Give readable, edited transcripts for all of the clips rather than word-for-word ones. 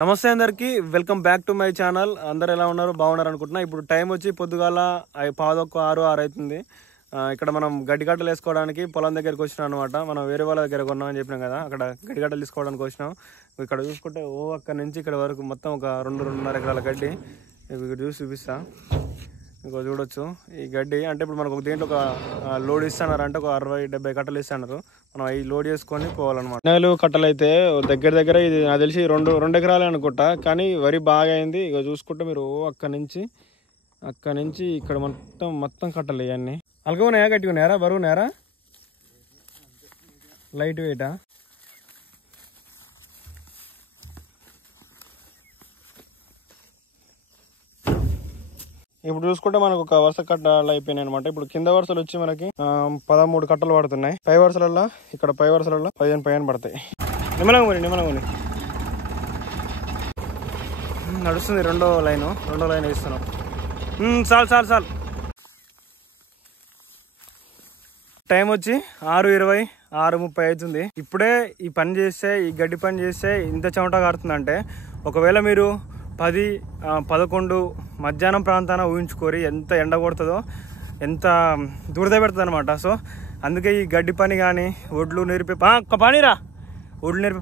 నమస్తే అందరికి welcome back to my channel. అందరు ఎలా ఉన్నారు? బాగున్నారు అనుకుంటున్నా. ఇప్పుడు టైం వచ్చి పొద్దుగాల 5:15 6 అవుతుంది. ఇక్కడ మనం గడ్డిగడ్డలు వేసుకోవడానికి పొలం దగ్గరికి వచ్చినాం అనమాట. మనం వేరే వాళ్ళ దగ్గర కొన్నాం అని చెప్పినాం కదా, అక్కడ గడ్డిగడ్డలు తీసుకోవడానికి వచ్చినాం. ఇక్కడ చూసుకుంటే అక్కడ నుంచి ఇక్కడ వరకు మొత్తం ఒక 2-2.5 ఎకరాల గడ్డి ఇక్కడ చూపిస్తా. ఇంకో చూడొచ్చు ఈ గడ్డి. అంటే ఇప్పుడు మనకు దేంట్లో ఒక లోడ్ ఇస్తున్నారు, అంటే ఒక 60-70 కట్టలు ఇస్తున్నారు. మనం అవి లోడ్ చేసుకొని పోవాలన్నమాట. నెలలు కట్టలు అయితే దగ్గర ఇది నాకు తెలిసి 2 ఎకరాలే అనుకుంటా. కానీ వరి బాగా అయింది. ఇక చూసుకుంటే మీరు అక్కడ నుంచి ఇక్కడ మొత్తం కట్టలు ఇవన్నీ అలగా ఉన్నాయా, గట్టిగా ఉన్నాయారా, బరువు ఉన్నాయారా, లైట్ వెయిటా? ఇప్పుడు చూసుకుంటే మనకు ఒక వరుస కట్టలు అయిపోయినాయి అనమాట. ఇప్పుడు కింద వరుసలు వచ్చి మనకి 13 కట్టలు పడుతున్నాయి. పై వరుసలలో ఇక్కడ పై వరుసలలో 15 పైన పడతాయి. నిమ్మలంగా నడుస్తుంది. రెండో లైన్ వేస్తున్నాం. చాలు టైం వచ్చి 6:20 6:30 అవుతుంది. ఇప్పుడే ఈ పని చేస్తే, ఈ గడ్డి పని చేస్తే ఇంత చెమట కారుతుందంటే, ఒకవేళ మీరు 10-11 మధ్యాహ్నం ప్రాంతాన ఊహించుకోరి ఎంత ఎండ కొడుతుందో, ఎంత దురద పెడుతుంది అనమాట. సో అందుకే ఈ గడ్డి పని కానీ, ఒడ్లు నేర్పే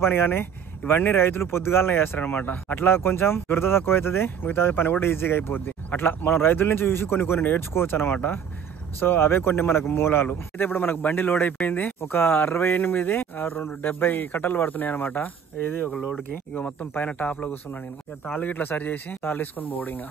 పని కానీ ఇవన్నీ రైతులు పొద్దుగాలనే చేస్తారనమాట. అట్లా కొంచెం దురద తక్కువ అవుతుంది, మిగతా పని కూడా ఈజీగా అయిపోద్ది. అట్లా మనం రైతుల నుంచి చూసి కొన్ని నేర్చుకోవచ్చు అనమాట. సో అవే కొన్ని మనకు మూలాలు. అయితే ఇప్పుడు మనకు బండి లోడ్ అయిపోయింది. ఒక 68-70 కట్టలు పడుతున్నాయి అనమాట. ఇది ఒక లోడ్ కి. ఇక మొత్తం పైన టాప్ లో కూర్చున్నా నేను. ఇక తాళ్ళు ఇట్లా సరి చేసి తాళ్ళు తీసుకొని పోడు. ఇంకా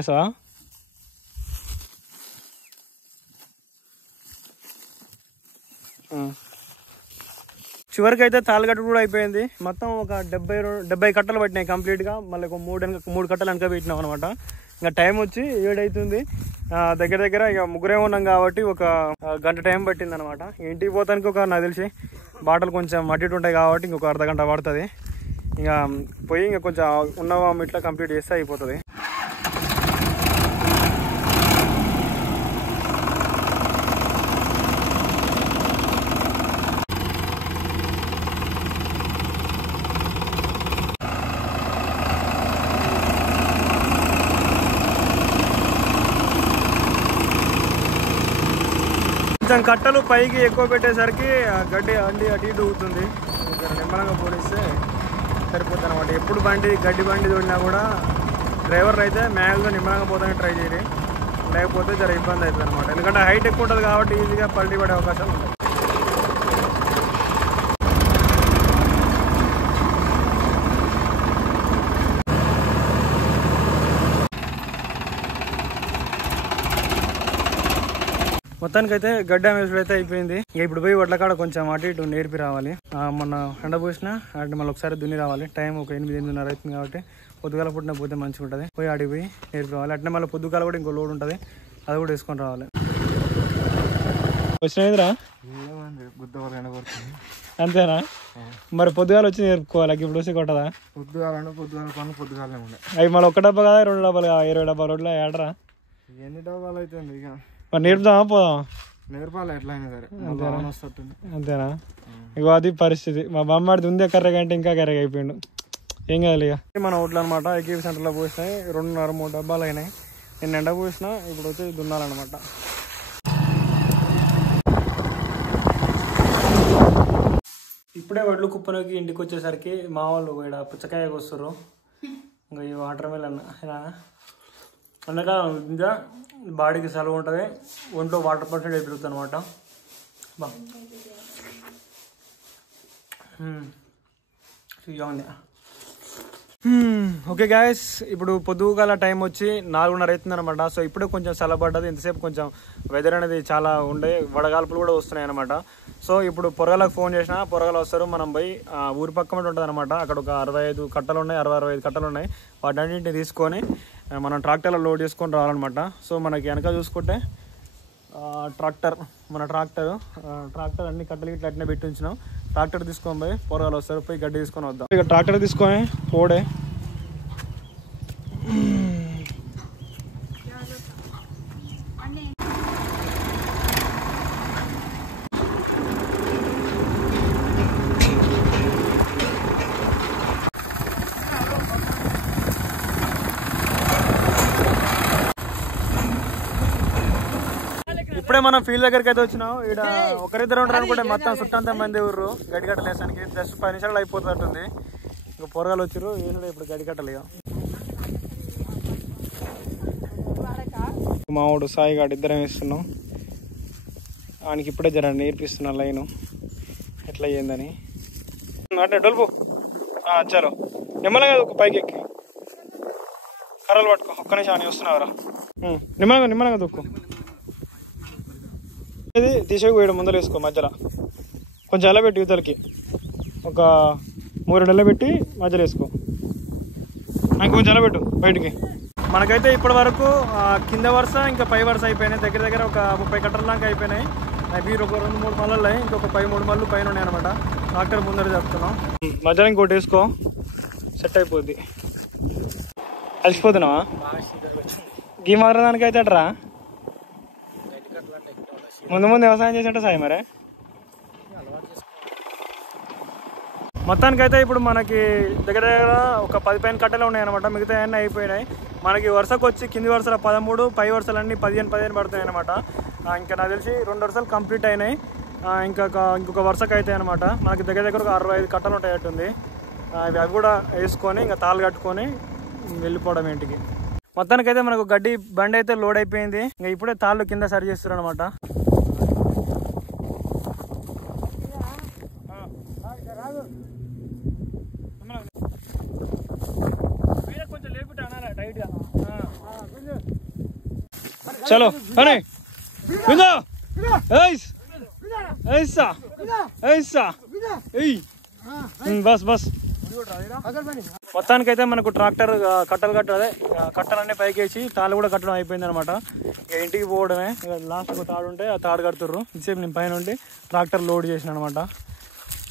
ఎసా చివరికి అయితే తాళ్ళగట్టు కూడా అయిపోయింది. మొత్తం ఒక 70 కట్టలు పట్టినాయి కంప్లీట్ గా. మళ్ళీ ఒక 3 కట్టలు వెనక పెట్టినాం అనమాట. ఇంకా టైం వచ్చి 7 అవుతుంది. దగ్గర ఇక ముగ్గురే ఉన్నాం కాబట్టి ఒక గంట టైం పట్టింది అనమాట. ఇంటికి పోతానికి నాకు తెలిసి బాటలు కొంచెం అటు ఇటు ఉంటాయి కాబట్టి ఇంకొక అర్ధగంట పడుతుంది. ఇక పోయి ఇంకా కొంచెం ఉన్న ఇట్లా కంప్లీట్ చేస్తే అయిపోతుంది. కొంచెం కట్టలు పైకి ఎక్కువ పెట్టేసరికి గడ్డి అటు ఇటు ఊగుతుంది. నిమ్మలంగా పోలిస్తే సరిపోతుంది అనమాట. ఎప్పుడు గడ్డి బండి తోడినా కూడా డ్రైవర్లు అయితే మ్యాక్సిమం నిమ్మలంగా పోతానికి ట్రై చేయరు, లేకపోతే జర ఇబ్బంది అవుతుంది అనమాట. ఎందుకంటే హైట్ ఎక్కువ ఉంటుంది కాబట్టి ఈజీగా పల్టీ పడే అవకాశాలు ఉంటాయి. మొత్తానికైతే గడ్డి అమ్మేసుడు అయితే అయిపోయింది. ఇక ఇప్పుడు పోయి వడ్ల కాడ కొంచెం అటు ఇటు నేర్పి రావాలి. మొన్న ఎండ పోసినా అంటే మళ్ళీ ఒకసారి దున్ని రావాలి. టైం ఒక 8-8:30 అవుతుంది కాబట్టి పొద్దుగాల పుట్టిన పోతే మంచిగా ఉంటుంది. పోయి ఆడికి పోయి నేర్పి రావాలి. అట్నే మళ్ళీ పొద్దుగాల కూడా ఇంకో లోడ్ ఉంటుంది, అది కూడా వేసుకొని రావాలి. వచ్చినాయిరా అంతేనా? మరి పొద్దుగాల వచ్చి నేర్పుకోవాలి. ఇప్పుడు వచ్చి కొట్టదా? పొద్దుగాలనే ఉండే అవి మళ్ళీ 1 డబ్బా కదా, 2 డబ్బాలు కదా, 20 డబ్బాలు రోడ్లో ఏడరా? ఎన్ని డబ్బాలు అయితే ఇక మరి నేర్పుదామా? పోదామా? నేర్పాలి ఎట్లయినా సరే. అంతేనా? ఇగో అది పరిస్థితి. మా బొమ్మాడిది ఉంది కర్రె కంటే ఇంకా కర్రెగా అయిపోయిండు. ఏం కాదు ఇక. మన ఓట్లు అనమాట. ఏకీపీ సెంటర్లో పోసినాయి 2.5-3 డబ్బాలు అయినాయి. నేను ఎండ పోసినా. ఇప్పుడు వచ్చి దున్నాలన్నమాట. ఇప్పుడే వడ్లు కుప్పలోకి ఇంటికి వచ్చేసరికి మా వాళ్ళు ఇక్కడ పుచ్చకాయకు వస్తారు. ఇంకా ఈ వాటర్ మిలన్ ఇలా ఎండాకాలం ఇంకా బాడీకి సెలవు ఉంటుంది, ఒంట్లో వాటర్ పర్సెంటేజ్ పెరుగుతుంది అనమాట. ఉంది. ఓకే గాయస్, ఇప్పుడు పొద్దుగాల టైం వచ్చి 4:30 అవుతుంది అనమాట. సో ఇప్పుడే కొంచెం చల్లబడ్డది. ఇంతసేపు కొంచెం వెదర్ అనేది చాలా ఉండే, వడగాల్పులు కూడా వస్తున్నాయి అనమాట. సో ఇప్పుడు పొరగాలకు ఫోన్ చేసినా, పొరగాలు వస్తారు. మనం పోయి ఊరి పక్కన ఉంటుంది అనమాట. అక్కడ ఒక 65 కట్టలు ఉన్నాయి, 60-65 కట్టలు ఉన్నాయి. వాటన్నింటిని తీసుకొని మనం ట్రాక్టర్లో లోడ్ చేసుకొని రావాలన్నమాట. సో మనకి వెనక చూసుకుంటే ట్రాక్టర్ అన్ని కట్టలు ఇట్లా అట్నే పెట్టి ఉంచినాం. ట్రాక్టర్ తీసుకొని పోయి పొరగాలు వస్తారు, పోయి గడ్డి తీసుకొని వద్దాం. ఇక ట్రాక్టర్ తీసుకొని పోడే ఇప్పుడే మనం ఫీల్డ్ దగ్గరికి అయితే వచ్చినాం. ఇక్కడ ఒకరిద్దరు ఉంటారు అనుకుంటే మొత్తం చుట్టంతా మంది ఊర్రు గడ్డికట్టలు వేసానికి. జస్ట్ 10 నిమిషాలు అయిపోతున్నట్టుంది. ఇంకా పొరగాలు వచ్చారు వేసుడు ఇప్పుడు గడ్డికట్టలు. ఇక మామూడు సాయి గాడు ఇద్దరం వేస్తున్నాం. ఆయనకి ఇప్పుడే జర నేర్పిస్తున్నా లైను ఎట్లా అయ్యిందని. అంటే డొల్పు చాలు నిమ్మలంగా ఒక పైకి ఎక్కి కర్రలు పట్టుకో. ఒక్క నిమిషం అని వస్తున్నావురా. నిమ్మలంగా దొక్కు. ఇది తీసేకి పోయడం ముందర వేసుకో. మధ్యలో కొంచెం ఎల్లబెట్టి యువతలకి ఒక 3 ఎల్లబెట్టి మధ్యలో వేసుకో. నాకు కొంచెం ఎల్లబెట్టు బయటికి. మనకైతే ఇప్పటి వరకు కింద వరుస ఇంకా పై వరుస అయిపోయినాయి. దగ్గర ఒక 30 కట్టల దాకా అయిపోయినాయి. అవి ఒక 2-3 మళ్ళీ ఉన్నాయి. ఇంకొక 13 మళ్ళీ పైన ఉన్నాయి అనమాట. ట్రాక్టర్ ముందర చెప్తున్నాం. మధ్యలో ఇంకోటి వేసుకో సెట్ అయిపోద్ది. అలసిపోతున్నావా? గీ మాత్రం దానికైతే అట్రా ముందు వ్యవసాయం చేసేట సాయి మరి. మొత్తానికైతే ఇప్పుడు మనకి దగ్గర ఒక 10 పైన కట్టలు ఉన్నాయి అనమాట. మిగతా అన్నీ అయిపోయినాయి. మనకి వరుసకు వచ్చి కింది వరుసలు 13, పై వరుసలన్నీ 15 పడుతున్నాయి అనమాట. ఇంకా నాకు తెలిసి 2 వరుసలు కంప్లీట్ అయినాయి. ఇంకొక వరుసకు అవుతాయి అనమాట. మనకి దగ్గర ఒక 65 కట్టలు ఉంటాయట్టుంది. అవి కూడా వేసుకొని ఇంకా తాళ్ళు కట్టుకొని వెళ్ళిపోవడం ఇంటికి. మొత్తానికైతే మనకు గడ్డి బండి అయితే లోడ్ అయిపోయింది. ఇంకా ఇప్పుడే తాళ్ళు కింద సరి చేస్తారు అనమాట. కొంచెం లేపుటా టైట్ గా. చలో బస్ బస్. మొత్తానికైతే మనకు ట్రాక్టర్ కట్టలన్నీ పైకి వేసి తాళ్ళు కూడా కట్టడం అయిపోయింది అనమాట. ఇక ఇంటికి పోవడమే. లాస్ట్ ఒక తాడు ఉంటే ఆ తాడు కడుతుర్రు. ఇసేపు నేను పైన ఉండి ట్రాక్టర్ లోడ్ చేసిన అనమాట.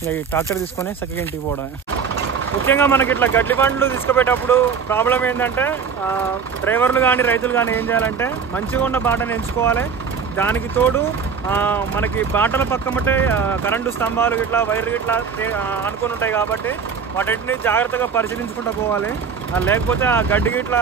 ఇక ఈ ట్రాక్టర్ తీసుకొని చక్కగా ఇంటికి పోవడమే. ముఖ్యంగా మనకి ఇట్లా గడ్డి బండ్లు తీసుకుపోయేటప్పుడు ప్రాబ్లం ఏంటంటే డ్రైవర్లు కానీ రైతులు కానీ ఏం చేయాలంటే మంచిగా ఉన్న బాటను ఎంచుకోవాలి. దానికి తోడు మనకి బాటల పక్కమంటే కరెంటు స్తంభాలు ఇట్లా వైర్లు ఇట్లా అనుకుని ఉంటాయి కాబట్టి వాటిని జాగ్రత్తగా పరిశీలించుకుంటూ పోవాలి. లేకపోతే ఆ గడ్డికి ఇట్లా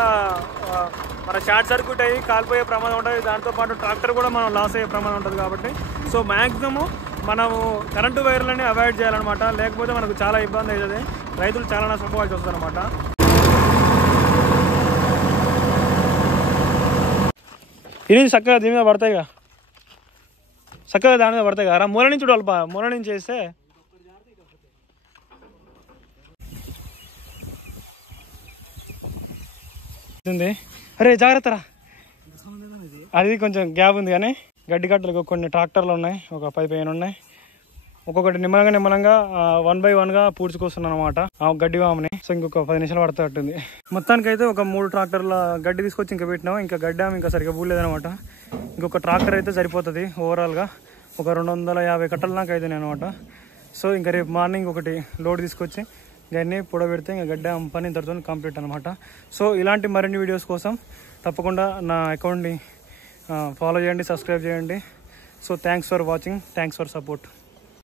మన షార్ట్ సర్క్యూట్ అయ్యి కాలిపోయే ప్రమాదం ఉంటుంది. దాంతోపాటు ట్రాక్టర్ కూడా మనం లాస్ అయ్యే ప్రమాదం ఉంటుంది కాబట్టి సో మ్యాక్సిమము మనము కరెంటు వైర్లని అవాయిడ్ చేయాలన్నమాట. లేకపోతే మనకు చాలా ఇబ్బంది అవుతుంది. రైతులు చాలా నష్టపోవాల్సి వస్తుంది అనమాట. ఇది చక్కగా దీని మీద పడతాయిగా, చక్కగా దాని మీద పడతాయి కదా. మూల నుంచి చూడాలి. మూల నుంచి చేస్తే అరే జాగ్రత్త రా. అది కొంచెం గ్యాప్ ఉంది కానీ గడ్డి కట్టలు కొన్ని ట్రాక్టర్లు ఉన్నాయి. ఒక 10 పైన ఉన్నాయి. ఒక్కొక్కటి నిమ్మలంగా 1 by 1గా పూడ్చుకొస్తున్నాను అనమాట ఆ గడ్డి వామని. సో ఇంకొక 10 నిమిషాలు పడుతుంది. మొత్తానికైతే ఒక 3 ట్రాక్టర్ల గడ్డి తీసుకొచ్చి ఇంకా పెట్టినాం. ఇంకా గడ్డి ఇంకా సరిగ్గా పూడలేదనమాట. ఇంకొక ట్రాక్టర్ అయితే సరిపోతుంది. ఓవరాల్గా ఒక 250 కట్టల దాకా అవుతుంది అనమాట. సో ఇంకా రేపు మార్నింగ్ ఒకటి లోడ్ తీసుకొచ్చి దాన్ని పొడబెడితే ఇంకా గడ్డ పని ఇంతటితో కంప్లీట్ అనమాట. సో ఇలాంటి మరిన్ని వీడియోస్ కోసం తప్పకుండా నా అకౌంట్ని ఫాలో చేయండి, సబ్స్క్రైబ్ చేయండి. So thanks for watching, thanks for support.